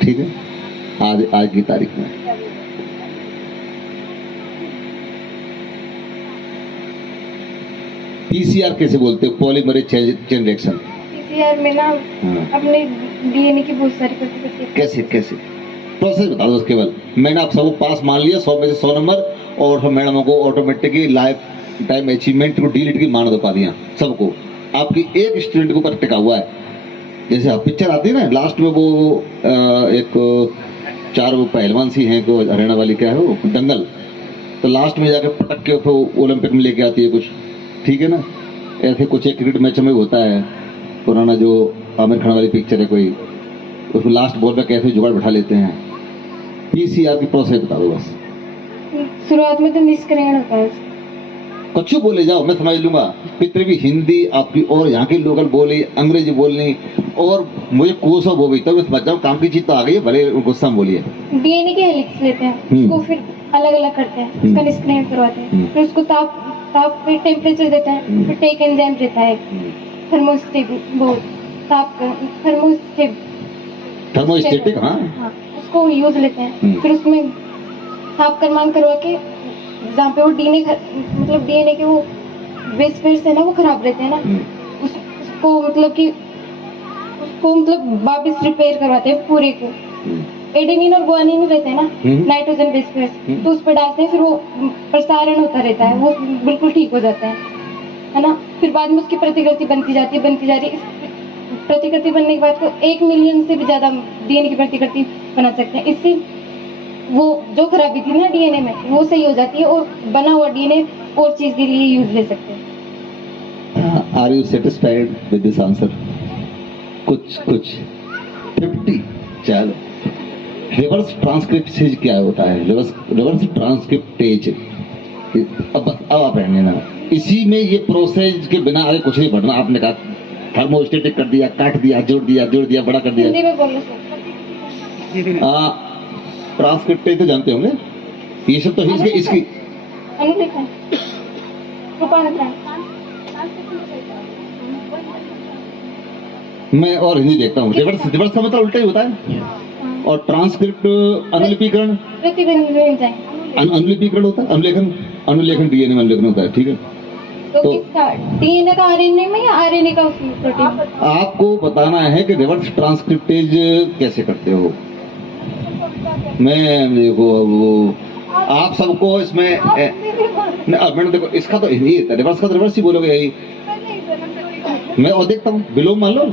ठीक है, आज की तारीख में पीसीआर कैसे बोलते हो? Polymerase chain reaction. पीसीआर में ना अपने डीएनए की बहुत सारी प्रतिकृति। कैसे कैसे प्रोसेस बता दो केवल। मैंने आप सबको पास मान लिया 100 में से 100 नंबर, और मैडमों को ऑटोमेटिकली लाइफ टाइम अचीवमेंट को डीलिट की मान दो पा दिया सबको। आपकी एक स्टूडेंट के ऊपर टिका हुआ है। जैसे आप पिक्चर आती है ना, लास्ट में वो एक 4 वो पहलवान सी हैं, को हरियाणा वाली क्या है वो दंगल, तो लास्ट में जाकर पटक के तो ओलंपिक में लेके आती है कुछ, ठीक है ना। ऐसे कुछ एक क्रिकेट मैच में होता है पुराना, जो आमिर खान वाली पिक्चर है कोई, उसको लास्ट बॉल पे कैसे जुगाड़ बैठा लेते हैं। पीसीआर की प्रोसेस बता दो बस। शुरुआत में तो निष्क्रियण होता है। कुछ बोले जाओ, मैं समझ लूंगा। पितृ भी हिंदी आपकी और यहाँ की लोकल बोली, अंग्रेजी बोलनी, और मुझे कोसा वो भी तब समझ जाओ काम की चीज तो आ गई है, भले गुस्सा में बोलिए। डीएनए के हेलिक्स लेते हैं, उसको फिर अलग अलग करते हैं, उसका निष्क्रियण करवाते हैं, फिर उसको ताप पे टेम्परेचर देते हैं, फिर टेक एंजाइम रहता है, थर्मोस्टेटिक, हाँ, उसको यूज लेते हैं। फिर उसमें ताप क्रमांक करवा के, जहाँ पे वो मतलब डीएनए के वो बेस पेयर्स है ना, वो खराब रहते हैं ना, उसको वापस रिपेयर करवाते हैं पूरे को। एडेनिन और गुआनिन रहते हैं ना, नाइट्रोजन बेस पेयर्स, तो उस पर डालते हैं, फिर वो प्रसारण होता रहता है, वो बिल्कुल ठीक हो जाता है ना। फिर बाद में उसकी प्रतिकृति बनती जा रही है। प्रतिकृति बनने के बाद को 1 मिलियन से भी ज्यादा डीएनए की प्रतिकृति बना सकते हैं। इससे वो जो खराबी थी ना डीएनए में, वो सही हो जाती है, और बना हुआ डीएनए और चीज के लिए यूज ले सकते हैं। Are you satisfied with this answer? कुछ 50। चलो, रिवर्स ट्रांसक्रिप्टेज क्या होता है? रिवर्स ट्रांसक्रिप्टेज, अब आप रहने ना, इसी में ये प्रोसेस के बिना आगे कुछ नहीं बढ़ना। आपने कहा थर्मोस्टेटिक कर दिया, काट दिया, जोड़ दिया, बड़ा कर दिया। हिंदी में बोलो। ट्रांसक्रिप्टेज तो जानते होंगे, ये सब तो है इसकी अनुलेखन, रूपांतरण। मैं और हिंदी देखता हूँ। रिवर्स का मतलब उल्टा ही होता है, और ट्रांसक्रिप्ट अनुलिपीकरण, अनुलिपीकरण होता है, अनुलेखन डीएनए में अनुलेखन होता है, ठीक है। तो डीएनए का आरएनए में या आरएनए का प्रोटीन? आपको बताना है कि रिवर्स ट्रांसक्रिप्टेज कैसे करते हो। मैं देखो वो आप सबको इसमें मैंने देखो, इसका तो हिंदी है, रिवर्स का तो रिवर्स ही बोलोगे यही। मैं और देखता हूँ, बिलो मान लो